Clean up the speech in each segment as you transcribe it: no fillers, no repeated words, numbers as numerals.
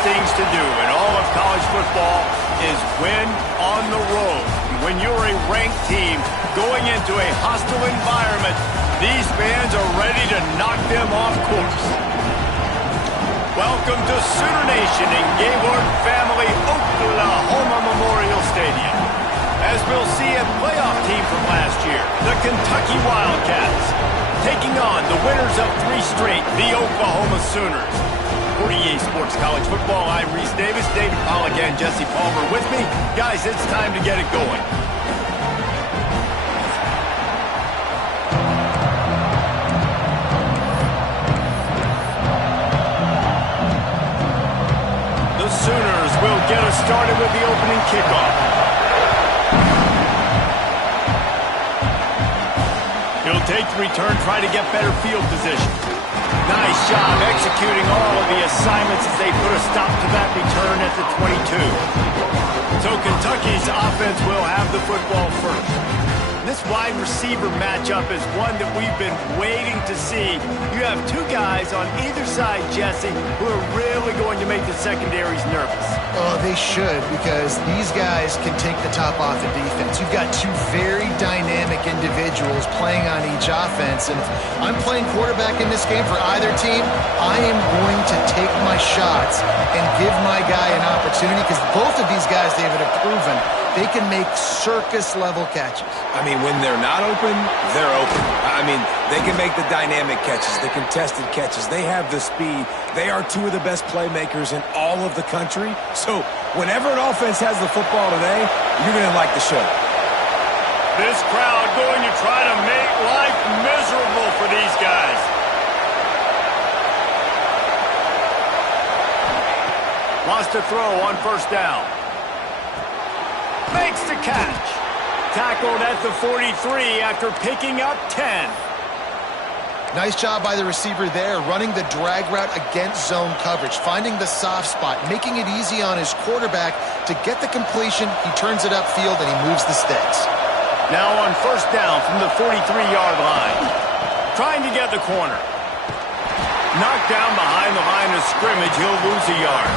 things to do in all of college football is win on the road. When you're a ranked team going into a hostile environment, these fans are ready to knock them off course. Welcome to Sooner Nation in Gaylord Family Oklahoma Memorial Stadium. As we'll see a playoff team from last year, the Kentucky Wildcats, taking on the winners of 3 straight, the Oklahoma Sooners. For EA Sports College Football, I'm Reese Davis, David Polligan, Jesse Palmer with me. Guys, it's time to get it going. The Sooners will get us started with the opening kickoff. He'll take the return, try to get better field position. Nice job executing all of the assignments as they put a stop to that return at the 22. So Kentucky's offense will have the football first. This wide receiver matchup is one that we've been waiting to see. You have 2 guys on either side, Jesse, who are really going to make the secondaries nervous. Oh, they should, because these guys can take the top off the defense. You've got 2 very dynamic individuals playing on each offense, and if I'm playing quarterback in this game for either team, I am going to take my shots and give my guy an opportunity, because both of these guys, David, have proven they can make circus-level catches. I mean, when they're not open, they're open. I mean, they can make the dynamic catches, the contested catches. They have the speed. They are 2 of the best playmakers in all of the country. So whenever an offense has the football today, you're going to like the show. This crowd going to try to make life miserable for these guys. Wants to throw on first down. Makes the catch. Tackled at the 43 after picking up 10. Nice job by the receiver there, running the drag route against zone coverage, finding the soft spot, making it easy on his quarterback to get the completion. He turns it upfield, and he moves the sticks. Now on first down from the 43-yard line. Trying to get the corner. Knocked down behind the line of scrimmage. He'll lose a yard.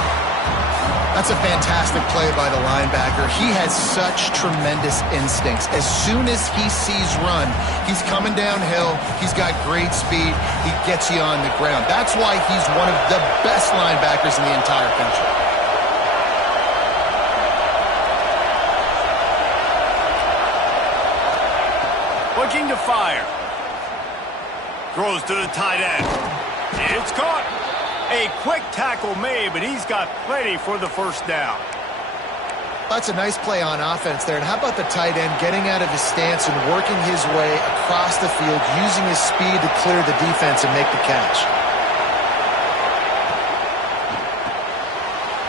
That's a fantastic play by the linebacker. He has such tremendous instincts. As soon as he sees run, he's coming downhill. He's got great speed. He gets you on the ground. That's why he's one of the best linebackers in the entire country. Looking to fire. Throws to the tight end. It's caught. A quick tackle made, but he's got plenty for the first down. That's a nice play on offense there. And how about the tight end getting out of his stance and working his way across the field, using his speed to clear the defense and make the catch.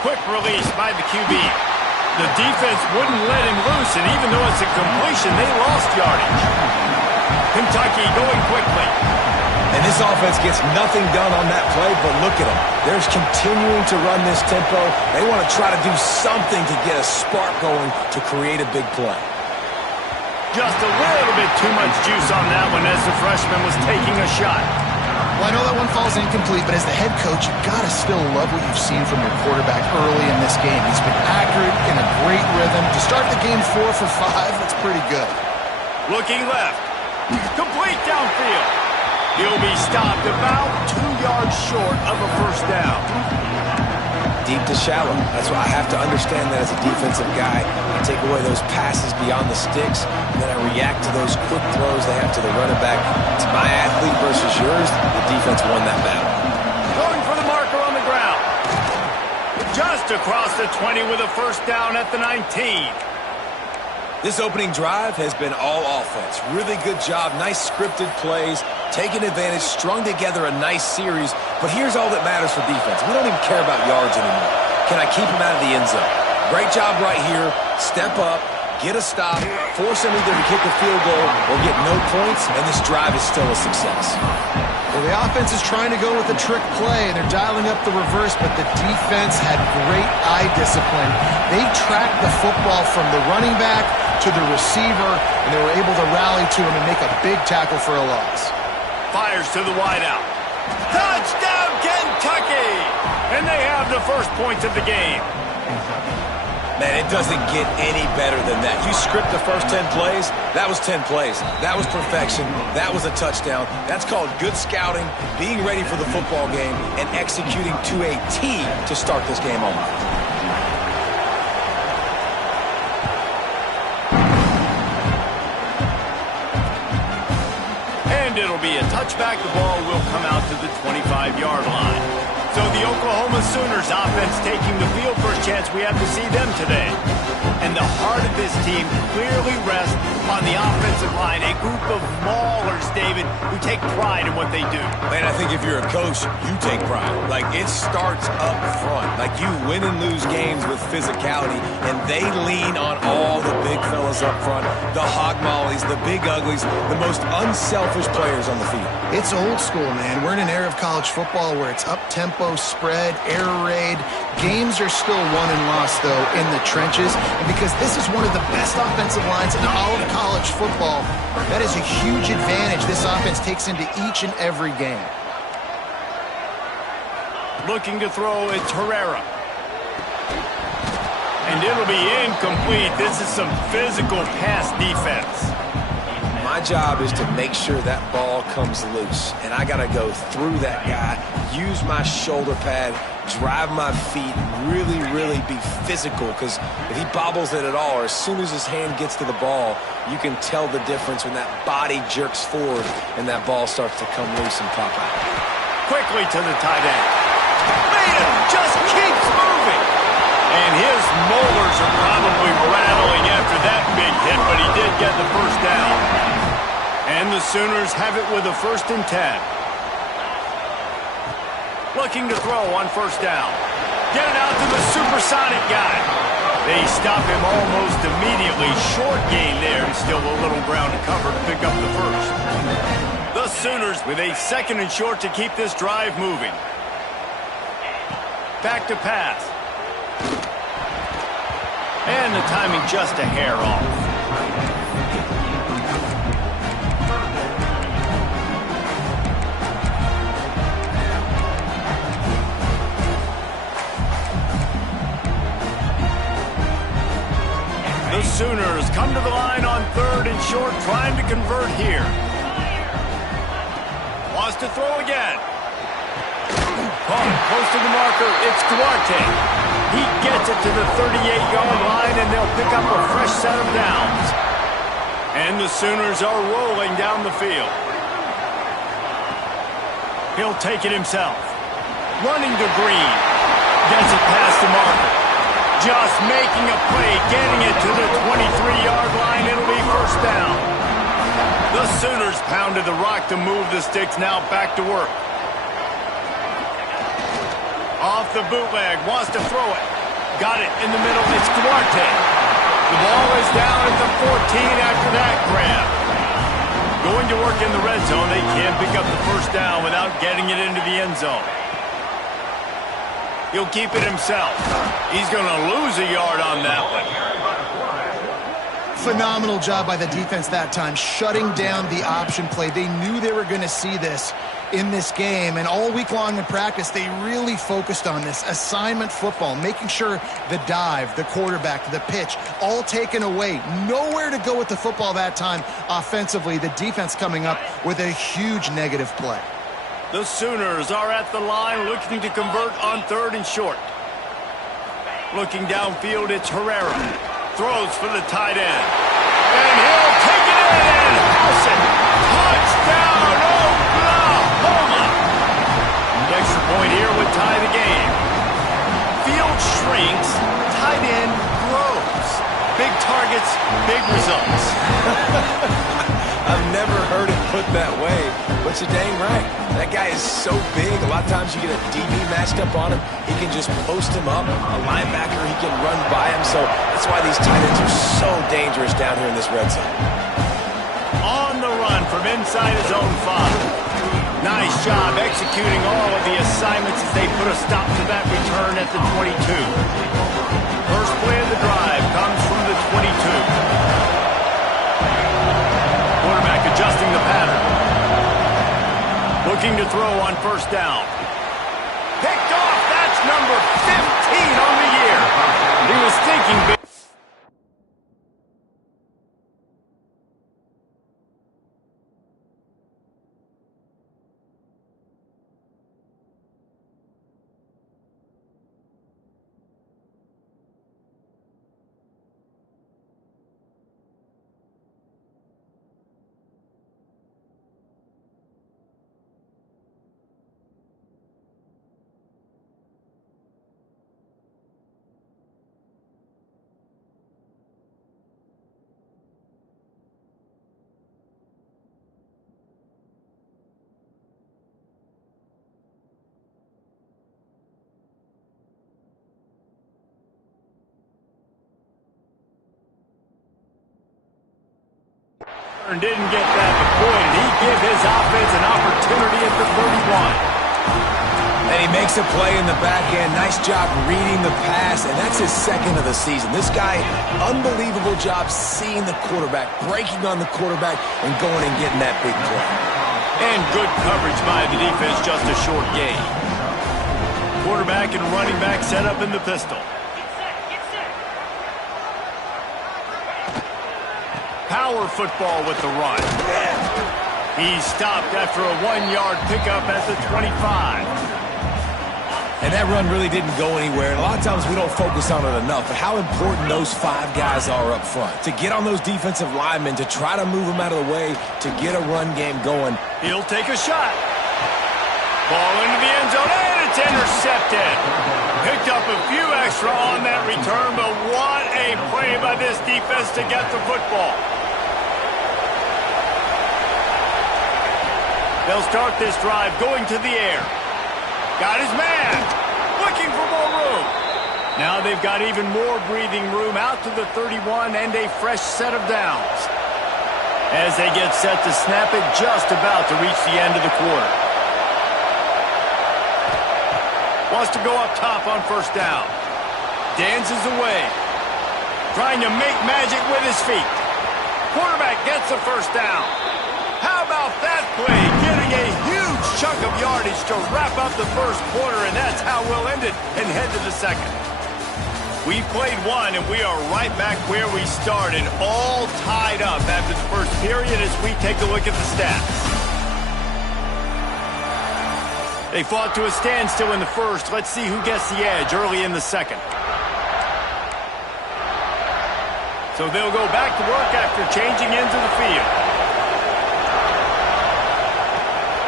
Quick release by the QB. The defense wouldn't let him loose, and even though it's a completion, they lost yardage. Kentucky going quickly. And this offense gets nothing done on that play, but look at them. They're continuing to run this tempo. They want to try to do something to get a spark going to create a big play. Just a little bit too much juice on that one as the freshman was taking a shot. Well, I know that one falls incomplete, but as the head coach, you've got to still love what you've seen from your quarterback early in this game. He's been accurate, in a great rhythm. To start the game 4 for 5, that's pretty good. Looking left. Complete downfield. He'll be stopped about 2 yards short of a first down. Deep to shallow. That's why I have to understand that as a defensive guy. I take away those passes beyond the sticks, and then I react to those quick throws they have to the running back. It's my athlete versus yours. The defense won that battle. Going for the marker on the ground. Just across the 20 with a first down at the 19. This opening drive has been all offense. Really good job, nice scripted plays, taking advantage, strung together a nice series. But here's all that matters for defense. We don't even care about yards anymore. Can I keep them out of the end zone? Great job right here. Step up, get a stop, force them either to kick a field goal or get no points, and this drive is still a success. Well, the offense is trying to go with a trick play, and they're dialing up the reverse, but the defense had great eye discipline. They tracked the football from the running back to the receiver, and they were able to rally to him and make a big tackle for a loss. Fires to the wideout. Touchdown, Kentucky! And they have the first points of the game. Man, it doesn't get any better than that. You script the first 10 plays, that was 10 plays. That was perfection. That was a touchdown. That's called good scouting, being ready for the football game, and executing to a T to start this game off. And it'll be a touchback. The ball will come out to the 25-yard line. So the Oklahoma Sooners offense taking the field. First chance we have to see them today. And the heart of this team clearly rests on the offensive line. A group of maulers, David, who take pride in what they do. Man, I think if you're a coach, you take pride. Like, it starts up front. Like, you win and lose games with physicality, and they lean on all the big fellas up front, the hog mollies, the big uglies, the most unselfish players on the field. It's old school, man. We're in an era of college football where it's up-tempo, spread, air raid. Games are still won and lost, though, in the trenches. And because this is one of the best offensive lines in all of college football, that is a huge advantage this offense takes into each and every game. Looking to throw, it's Herrera. And it'll be incomplete. This is some physical pass defense. My job is to make sure that ball comes loose, and I got to go through that guy, use my shoulder pad, drive my feet, really, really be physical, because if he bobbles it at all, or as soon as his hand gets to the ball, you can tell the difference when that body jerks forward and that ball starts to come loose and pop out. Quickly to the tight end. Man, just keeps moving. And his molars are probably rattling after that big hit, but he did get the first down. And the Sooners have it with a 1st and 10. Looking to throw on first down. Get it out to the supersonic guy. They stop him almost immediately. Short gain there, and still a little ground to cover to pick up the first. The Sooners with a 2nd and short to keep this drive moving. Back to pass. And the timing just a hair off. The Sooners come to the line on 3rd and short, trying to convert here. Wants to throw again. Caught close to the marker. It's Duarte. He gets it to the 38-yard line, and they'll pick up a fresh set of downs. And the Sooners are rolling down the field. He'll take it himself. Running to Green. Gets it past the marker. Just making a play, getting it to the 23-yard line. It'll be first down. The Sooners pounded the rock to move the sticks. Now back to work. Off the bootleg, wants to throw it. Got it in the middle, it's Duarte. The ball is down at the 14 after that grab. Going to work in the red zone, they can't pick up the first down without getting it into the end zone. He'll keep it himself. He's going to lose a yard on that one. Phenomenal job by the defense that time, shutting down the option play. They knew they were going to see this in this game, and all week long in practice, they really focused on this assignment football, making sure the dive, the quarterback, the pitch, all taken away. Nowhere to go with the football that time offensively. The defense coming up with a huge negative play. The Sooners are at the line looking to convert on 3rd and short. Looking downfield, it's Herrera. Throws for the tight end. And he'll take it in and house it. Touchdown, Oklahoma! The extra point here would tie the game. Field shrinks, tight end grows. Big targets, big results. I've never heard it put that way, but you're dang right. That guy is so big. A lot of times you get a DB matched up on him. He can just post him up. A linebacker, he can run by him. So that's why these tight ends are so dangerous down here in this red zone. On the run from inside his own 5. Nice job executing all of the assignments as they put a stop to that return at the 22. First play of the drive comes from the 22. Quarterback adjusting the pattern. Looking to throw on first down. Picked off. That's number 15 on the year. He was thinking big. Didn't get that point. He gave his offense an opportunity at the 31. And he makes a play in the back end. Nice job reading the pass, and that's his second of the season. This guy, unbelievable job seeing the quarterback, breaking on the quarterback, and going and getting that big play. And good coverage by the defense, just a short gain. Quarterback and running back set up in the pistol. Power football with the run. He's stopped after a 1-yard pickup at the 25. And that run really didn't go anywhere. And a lot of times we don't focus on it enough, but how important those 5 guys are up front. To get on those defensive linemen, to try to move them out of the way, to get a run game going. He'll take a shot. Ball into the end zone, and it's intercepted. Picked up a few extra on that return, but what a play by this defense to get the football. They'll start this drive going to the air. Got his man. Looking for more room. Now they've got even more breathing room out to the 31 and a fresh set of downs. As they get set to snap it, just about to reach the end of the quarter. Wants to go up top on first down. Dances away. Trying to make magic with his feet. Quarterback gets the first down. How about that play? Getting a huge chunk of yardage to wrap up the first quarter, and that's how we'll end it and head to the second. We played one, and we are right back where we started, all tied up after the first period as we take a look at the stats. They fought to a standstill in the first. Let's see who gets the edge early in the second. So they'll go back to work after changing into the field.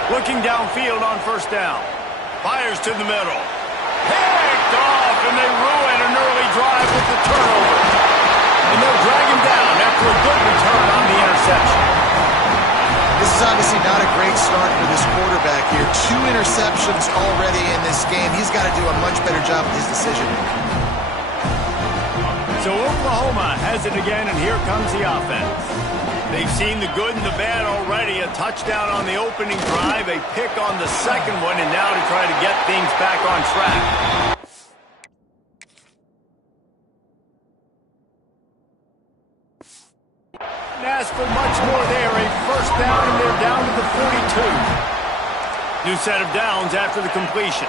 Looking downfield on first down. Fires to the middle. Picked off, and they ruin an early drive with the turnover. And they'll drag him down after a good return on the interception. This is obviously not a great start for this quarterback here. 2 interceptions already in this game. He's got to do a much better job with his decision. So Oklahoma has it again, and here comes the offense. They've seen the good and the bad already. A touchdown on the opening drive, a pick on the second one, and now to try to get things back on track. Ask for much more there. A first down, and they're down to the 42. New set of downs after the completion.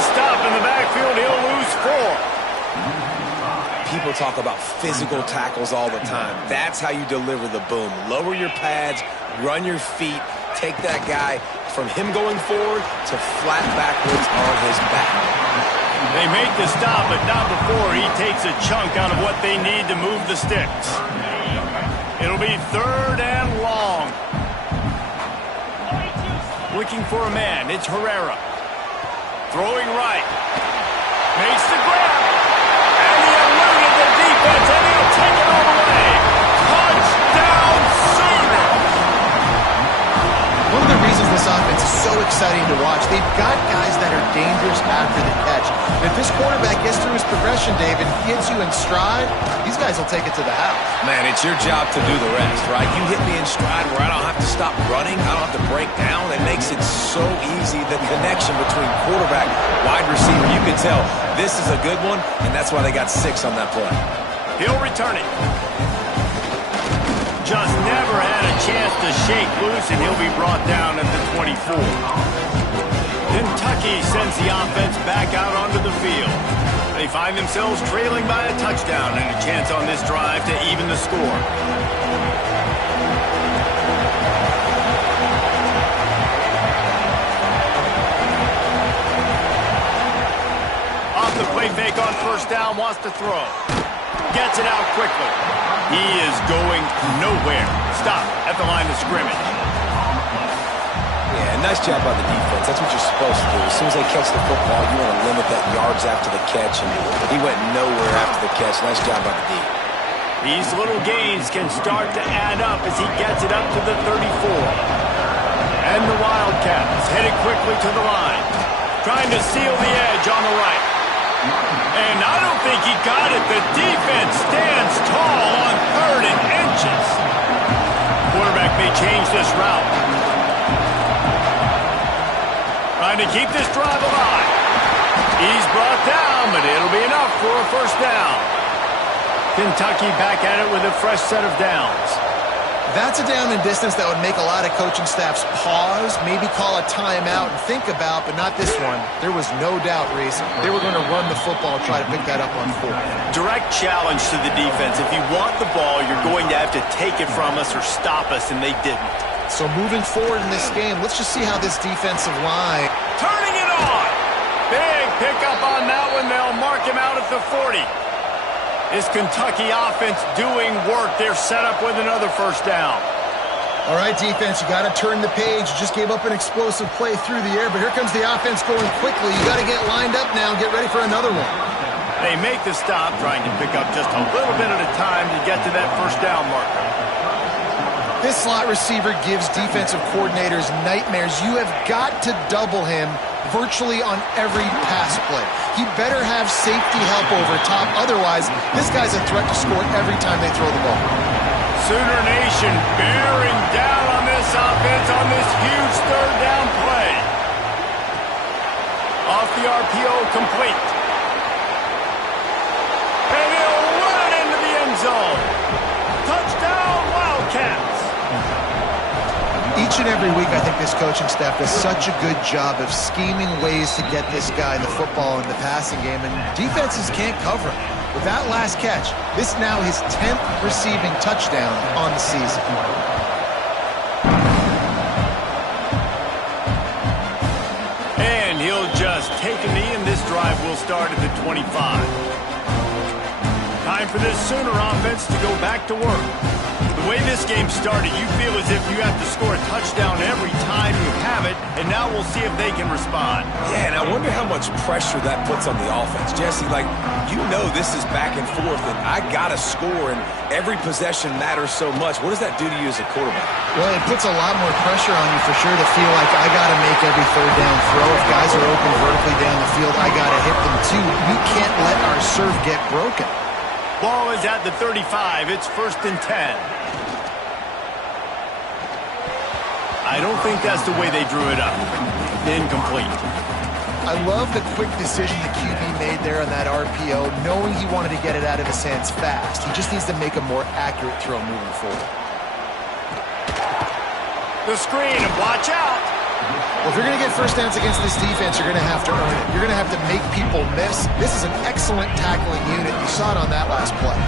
Stop in the backfield, he'll lose 4. People talk about physical tackles all the time. That's how you deliver the boom. Lower your pads, run your feet, take that guy from him going forward to flat backwards on his back. They make the stop, but not before he takes a chunk out of what they need to move the sticks. It'll be 3rd and long. Looking for a man, it's Herrera. Throwing right. Makes the grab. And he eluded the defense, and he'll take it all the way. Touchdown, Sooner! One of the reasons this offense is so exciting to watch, they've got guys that are dangerous after the catch. If this quarterback gets through his progression, David, hits you in stride, these guys will take it to the house. Man, it's your job to do the rest, right? You hit me in stride where I don't have to stop running, I don't have to break down. It makes it so easy, the connection between quarterback, wide receiver. You can tell this is a good one, and that's why they got 6 on that play. He'll return it. Just never had a chance to shake loose, and he'll be brought down at the 24. Kentucky sends the offense back out onto the field. They find themselves trailing by a touchdown and a chance on this drive to even the score. Off the play fake on first down, wants to throw. Gets it out quickly. He is going nowhere. Stop at the line of scrimmage. Yeah, nice job by the defense. That's what you're supposed to do. As soon as they catch the football, you want to limit that yards after the catch, and he went nowhere after the catch. Nice job by the D. These little gains can start to add up as he gets it up to the 34. And the Wildcats headed quickly to the line, trying to seal the edge on the right. And I don't think he got it. The defense stands tall on 3rd and inches. Quarterback may change this route. Trying to keep this drive alive. He's brought down, but it'll be enough for a first down. Kentucky back at it with a fresh set of downs. That's a down and distance that would make a lot of coaching staffs pause, maybe call a timeout and think about, but not this one. There was no doubt, Reese, they were going to run the football and try to pick that up on 4th. Direct challenge to the defense. If you want the ball, you're going to have to take it from us or stop us, and they didn't. So moving forward in this game, let's just see how this defensive line... Turning it on! Big pickup on that one. They'll mark him out at the 40. Is Kentucky offense doing work? They're set up with another first down. All right, defense, you got to turn the page. You just gave up an explosive play through the air, but here comes the offense going quickly. You got to get lined up now and get ready for another one. They make the stop, trying to pick up just a little bit at a time to get to that first down marker. This slot receiver gives defensive coordinators nightmares. You have got to double him virtually on every pass play. He better have safety help over top. Otherwise, this guy's a threat to score every time they throw the ball. Sooner Nation bearing down on this offense on this huge 3rd down play. Off the RPO, complete. And he'll run it into the end zone. Touchdown, Wildcats. Each and every week, I think this coaching staff does such a good job of scheming ways to get this guy the football in the passing game, and defenses can't cover him. With that last catch, this is now his 10th receiving touchdown on the season. And he'll just take a knee, and this drive will start at the 25. Time for this Sooner offense to go back to work. The way this game started, you feel as if you have to score a touchdown every time you have it, and now we'll see if they can respond. Yeah, and I wonder how much pressure that puts on the offense. Jesse, like, you know this is back and forth, and I got to score, and every possession matters so much. What does that do to you as a quarterback? Well, it puts a lot more pressure on you for sure to feel like I got to make every 3rd down throw. If guys are open vertically down the field, I got to hit them too. We can't let our serve get broken. Ball is at the 35. It's 1st and 10. I don't think that's the way they drew it up. Incomplete. I love the quick decision the QB made there on that RPO, knowing he wanted to get it out of his hands fast. He just needs to make a more accurate throw moving forward. The screen, and watch out. Well, if you're going to get first downs against this defense, you're going to have to earn it. You're going to have to make people miss. This is an excellent tackling unit. You saw it on that last play.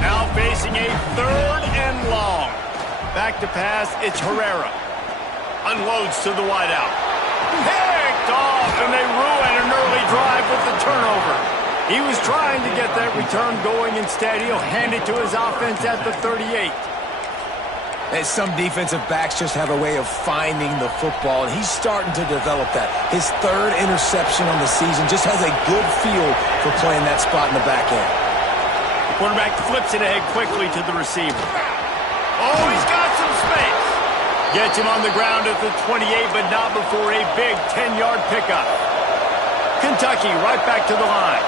Now facing a 3rd and long. Back to pass, it's Herrera. Unloads to the wideout. Picked off, and they ruin an early drive with the turnover. He was trying to get that return going. Instead, he'll hand it to his offense at the 38. And some defensive backs just have a way of finding the football, and he's starting to develop that. His 3rd interception on the season just has a good feel for playing that spot in the back end. The quarterback flips it ahead quickly to the receiver. Oh, he's got some space. Gets him on the ground at the 28, but not before a big 10-yard pickup. Kentucky right back to the line.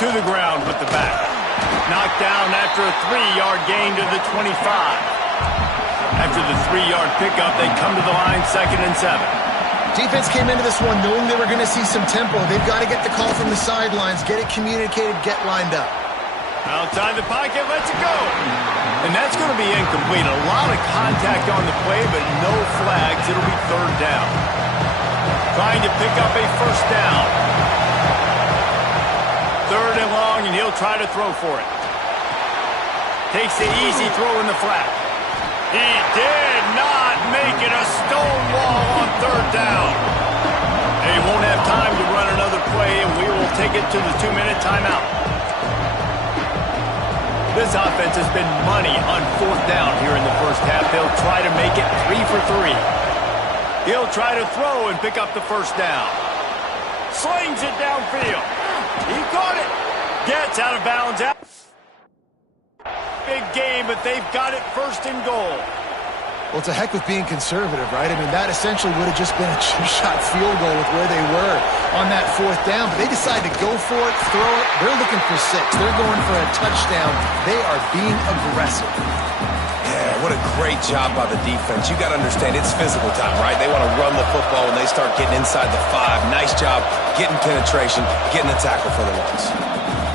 To the ground with the back. Knocked down after a 3-yard gain to the 25. After the 3-yard pickup, they come to the line 2nd and 7. Defense came into this one knowing they were going to see some tempo. They've got to get the call from the sidelines, get it communicated, get lined up. Outside the pocket, lets it go. And that's going to be incomplete. A lot of contact on the play, but no flags. It'll be third down. Trying to pick up a first down. Third and long, and he'll try to throw for it. Takes the easy throw in the flat. He did not make it a stone wall on third down. They won't have time to run another play, and we will take it to the 2-minute timeout. This offense has been money on fourth down here in the first half. They'll try to make it 3 for 3. He'll try to throw and pick up the first down. Slings it downfield. He caught it. Gets out of bounds. Big game, but they've got it first and goal. Well, it's a heck with being conservative, right? I mean, that essentially would have just been a two-shot field goal with where they were on that fourth down. But they decide to go for it, throw it. They're looking for 6. They're going for a touchdown. They are being aggressive. Yeah, what a great job by the defense. You got to understand, it's physical time, right? They want to run the football when they start getting inside the 5. Nice job getting penetration, getting the tackle for the loss.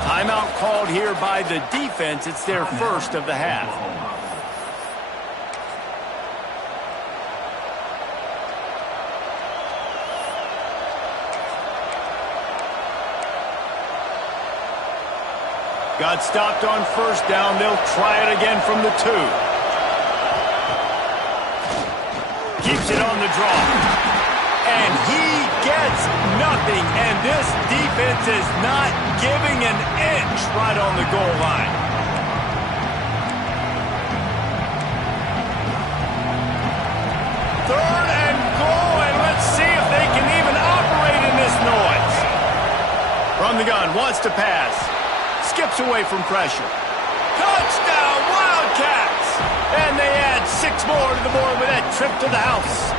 Timeout called here by the defense. It's their first of the half. Got stopped on first down. They'll try it again from the 2. Keeps it on the draw. And he gets nothing. And this defense is not giving an inch right on the goal line. Third and goal, and let's see if they can even operate in this noise. From the gun, wants to pass. Skips away from pressure. Touchdown, Wildcats! And they add 6 more to the board with that trip to the house.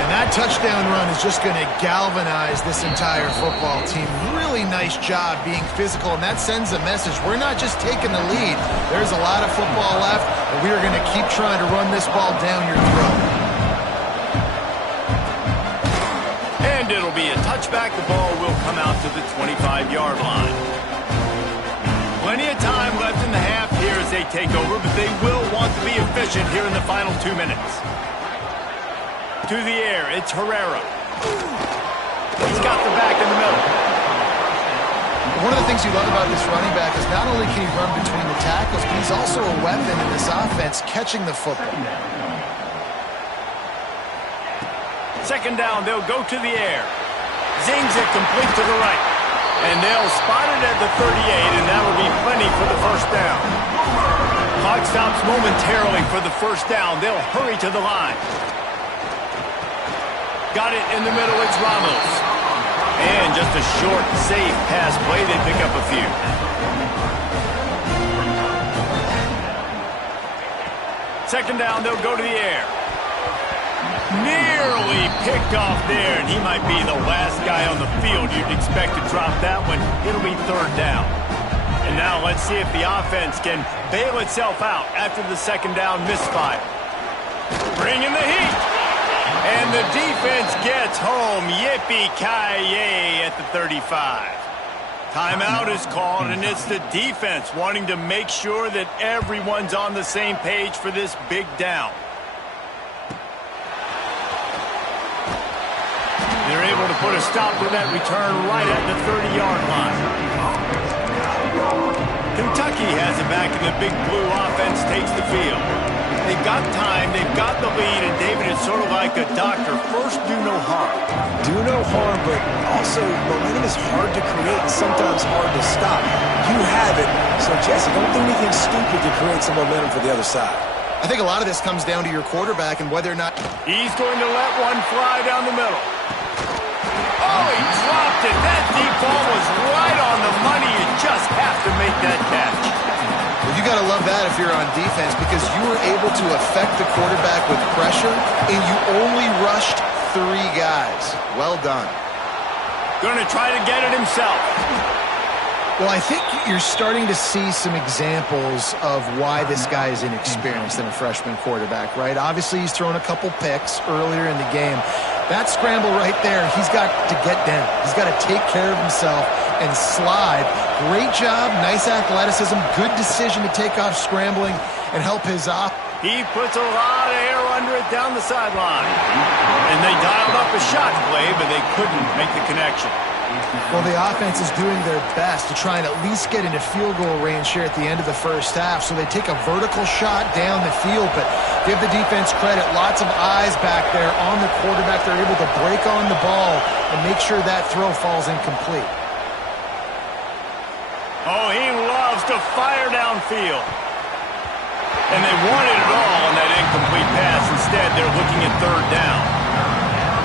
And that touchdown run is just going to galvanize this entire football team. Really nice job being physical, and that sends a message. We're not just taking the lead. There's a lot of football left, and we are going to keep trying to run this ball down your throat. And it'll be a touchback. The ball will come out to the 25-yard line. Plenty of time left in the half here as they take over, but they will want to be efficient here in the final 2 minutes. To the air, it's Herrera. He's got the back in the middle. One of the things you love about this running back is not only can he run between the tackles, but he's also a weapon in this offense, catching the football. Second down, they'll go to the air. Zings it complete to the right. And they'll spot it at the 38, and that will be plenty for the first down. Clock stops momentarily for the first down. They'll hurry to the line. Got it in the middle, it's Ramos. And just a short, safe pass play. They pick up a few. Second down, they'll go to the air. Nearly picked off there, and he might be the last guy on the field you'd expect to drop that one. It'll be third down. And now let's see if the offense can bail itself out after the second down misfire. Bring in the heat. And the defense gets home. Yippee-ki-yay at the 35. Timeout is called, and it's the defense wanting to make sure that everyone's on the same page for this big down. They're able to put a stop to that return right at the 30-yard line. Kentucky has it back, and the big blue offense takes the field. They've got time, they've got the lead, and David is sort of like a doctor. First, do no harm. Do no harm, but also momentum is hard to create and sometimes hard to stop. You have it, so Jesse, don't do anything stupid to create some momentum for the other side. I think a lot of this comes down to your quarterback and whether or not... He's going to let one fly down the middle. Oh, he dropped it. That deep ball was right on the money. You just have to make that catch. Well, you got to love that if you're on defense, because you were able to affect the quarterback with pressure, and you only rushed 3 guys. Well done. Going to try to get it himself. Well, I think you're starting to see some examples of why this guy is inexperienced in a freshman quarterback, right? Obviously, he's thrown a couple picks earlier in the game. That scramble right there, he's got to get down. He's got to take care of himself and slide. Great job, nice athleticism, good decision to take off scrambling and help his op. He puts a lot of air under it down the sideline. And they dialed up a shot play, but they couldn't make the connection. Well, the offense is doing their best to try and at least get into field goal range here at the end of the first half. So they take a vertical shot down the field, but give the defense credit. Lots of eyes back there on the quarterback. They're able to break on the ball and make sure that throw falls incomplete. Oh, he loves to fire downfield. And they wanted it all on that incomplete pass. Instead, they're looking at third down.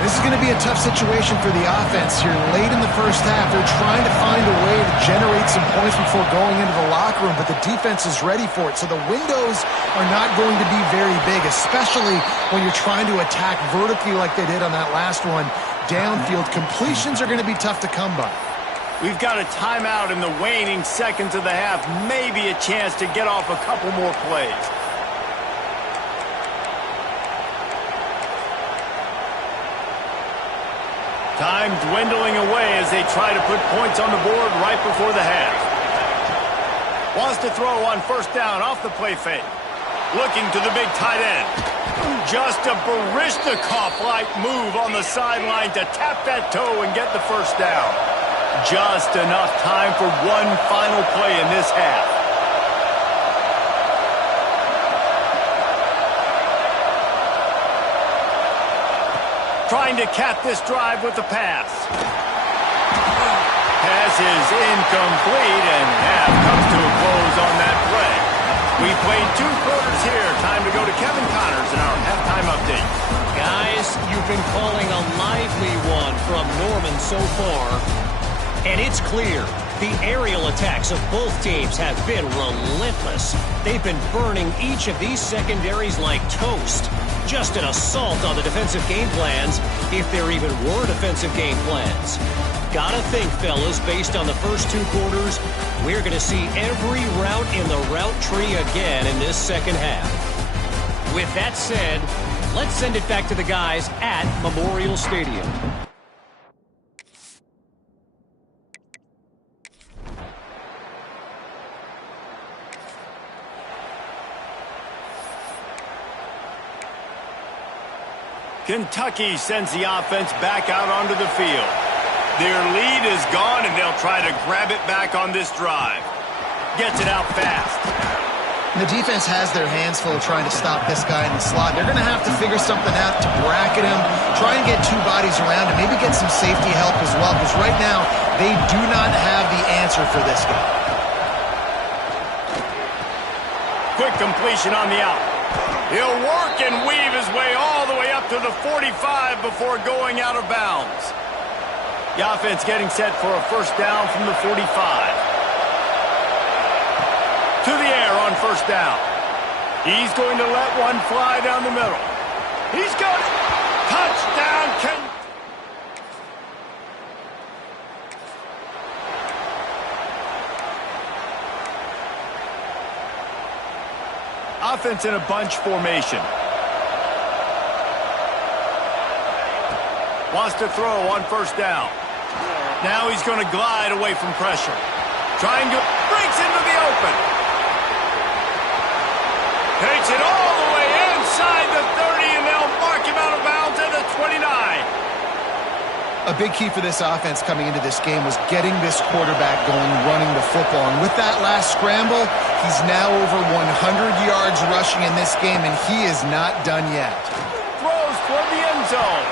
This is going to be a tough situation for the offense here. Late in the first half, they're trying to find a way to generate some points before going into the locker room, but the defense is ready for it. So the windows are not going to be very big, especially when you're trying to attack vertically like they did on that last one. Downfield completions are going to be tough to come by. We've got a timeout in the waning seconds of the half. Maybe a chance to get off a couple more plays. Time dwindling away as they try to put points on the board right before the half. Wants to throw on first down off the play fake. Looking to the big tight end. Just a Baryshnikov-like move on the sideline to tap that toe and get the first down. Just enough time for one final play in this half. Trying to cap this drive with the pass. Pass is incomplete, and half comes to a close on that play. We played 2 quarters here. Time to go to Kevin Connors in our halftime update. Guys, you've been calling a lively one from Norman so far. And it's clear, the aerial attacks of both teams have been relentless. They've been burning each of these secondaries like toast. Just an assault on the defensive game plans, if there even were defensive game plans. Gotta think, fellas, based on the first 2 quarters, we're going to see every route in the route tree again in this second half. With that said, let's send it back to the guys at Memorial Stadium. Kentucky sends the offense back out onto the field. Their lead is gone, and they'll try to grab it back on this drive. Gets it out fast. The defense has their hands full trying to stop this guy in the slot. They're going to have to figure something out to bracket him, try and get 2 bodies around him, maybe get some safety help as well, because right now they do not have the answer for this guy. Quick completion on the out. He'll work and weave his way all the way up to the 45 before going out of bounds. The offense getting set for a first down from the 45. To the air on first down. He's going to let one fly down the middle. He's got it. Touchdown, offense in a bunch formation. Wants to throw on first down. Now he's going to glide away from pressure. Trying to breaks into the open. Takes it all the way inside the 30, and they'll mark him out of bounds at the 29. A big key for this offense coming into this game was getting this quarterback going, running the football. And with that last scramble, he's now over 100 yards rushing in this game, and he is not done yet. Throws toward the end zone.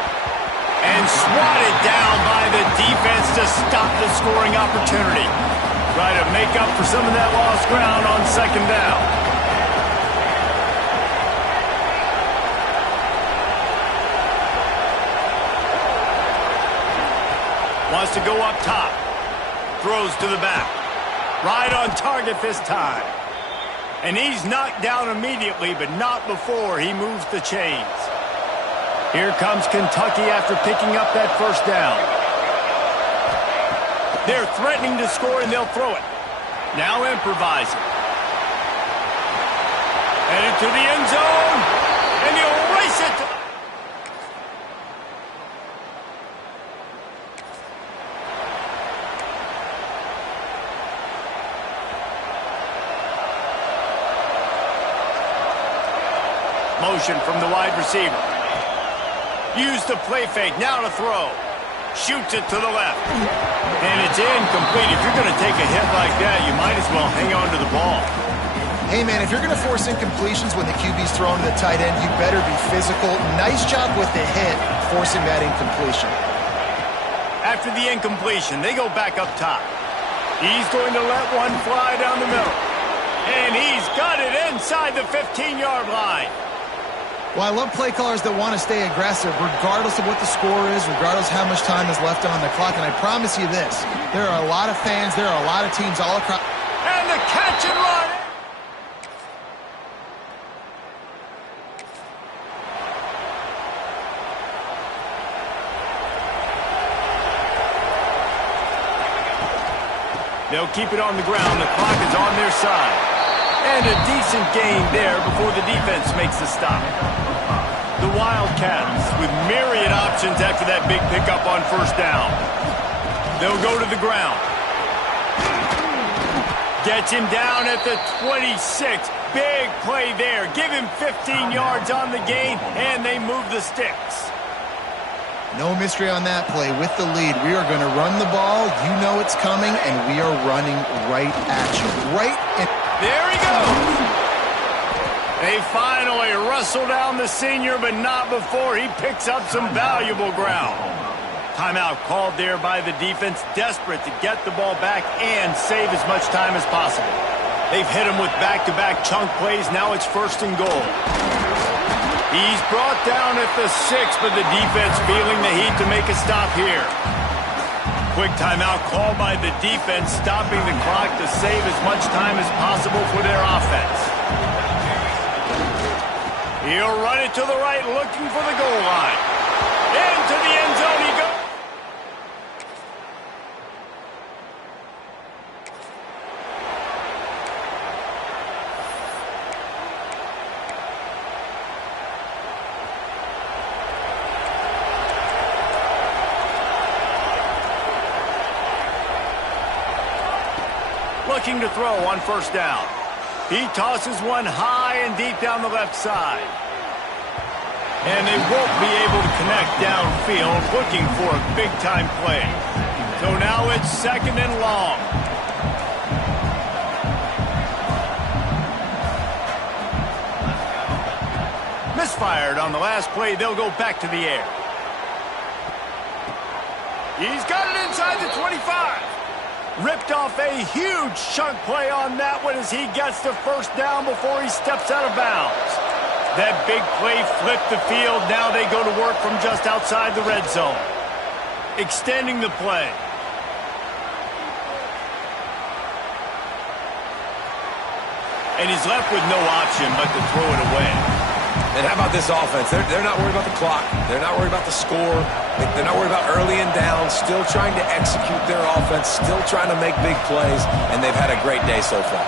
And swatted down by the defense to stop the scoring opportunity. Try to make up for some of that lost ground on second down. Wants to go up top. Throws to the back. Right on target this time. And he's knocked down immediately, but not before he moves the chains. Here comes Kentucky after picking up that first down. They're threatening to score, and they'll throw it. Now improvising. Headed to the end zone, and he'll race it. Motion from the wide receiver. Use the play fake. Now to throw. Shoots it to the left. And it's incomplete. If you're going to take a hit like that, you might as well hang on to the ball. Hey, man, if you're going to force incompletions when the QB's throwing to the tight end, you better be physical. Nice job with the hit, forcing that incompletion. After the incompletion, they go back up top. He's going to let one fly down the middle. And he's got it inside the 15-yard line. Well, I love play callers that want to stay aggressive, regardless of what the score is, regardless how much time is left on the clock. And I promise you this, there are a lot of fans, there are a lot of teams all across. And the catch and run. They'll keep it on the ground. The clock is on their side. And a decent gain there before the defense makes the stop. The Wildcats with myriad options after that big pickup on first down. They'll go to the ground. Gets him down at the 26. Big play there. Give him 15 yards on the gain, and they move the sticks. No mystery on that play. With the lead, we are going to run the ball. You know it's coming, and we are running right at you. There he goes. They finally wrestle down the senior, but not before he picks up some valuable ground. Timeout called there by the defense, desperate to get the ball back and save as much time as possible. They've hit him with back-to-back chunk plays. Now it's 1st and goal. He's brought down at the 6, but the defense feeling the heat to make a stop here. Quick timeout called by the defense, stopping the clock to save as much time as possible for their offense. He'll run it to the right, looking for the goal line. Into the end zone he goes. Looking to throw on first down. He tosses one high and deep down the left side. And they won't be able to connect downfield, looking for a big-time play. So now it's 2nd and long. Misfired on the last play. They'll go back to the air. He's got it inside the 25. Ripped off a huge chunk play on that one as he gets the first down before he steps out of bounds. That big play flipped the field. Now they go to work from just outside the red zone. Extending the play. And he's left with no option but to throw it away. And how about this offense? They're not worried about the clock. They're not worried about the score. They're not worried about early and down. Still trying to execute their offense. Still trying to make big plays. And they've had a great day so far.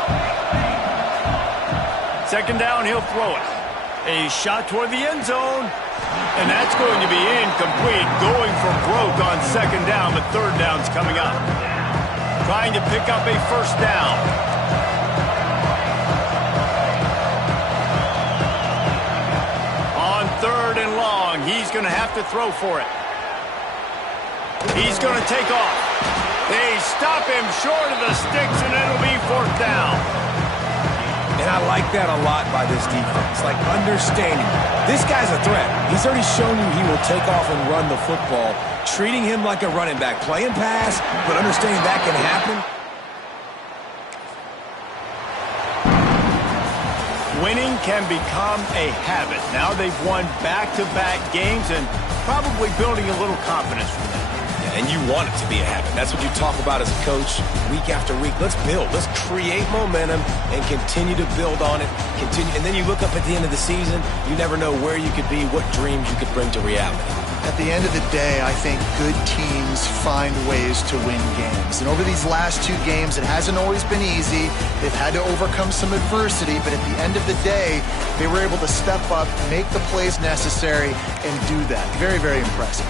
2nd down, he'll throw it. A shot toward the end zone. And that's going to be incomplete. Going for broke on 2nd down, but 3rd down's coming up. Trying to pick up a first down. On 3rd and long, he's going to have to throw for it. He's going to take off. They stop him short of the sticks, and it'll be 4th down. And I like that a lot by this defense. Like, understanding this guy's a threat. He's already shown you he will take off and run the football. Treating him like a running back. Playing pass, but understanding that can happen. Winning can become a habit. Now they've won back-to-back games and probably building a little confidence from that. And you want it to be a habit. That's what you talk about as a coach week after week. Let's build. Let's create momentum and continue to build on it. And then you look up at the end of the season, you never know where you could be, what dreams you could bring to reality. At the end of the day, I think good teams find ways to win games. And over these last 2 games, it hasn't always been easy. They've had to overcome some adversity, but at the end of the day, they were able to step up, make the plays necessary, and do that. Very, very impressive.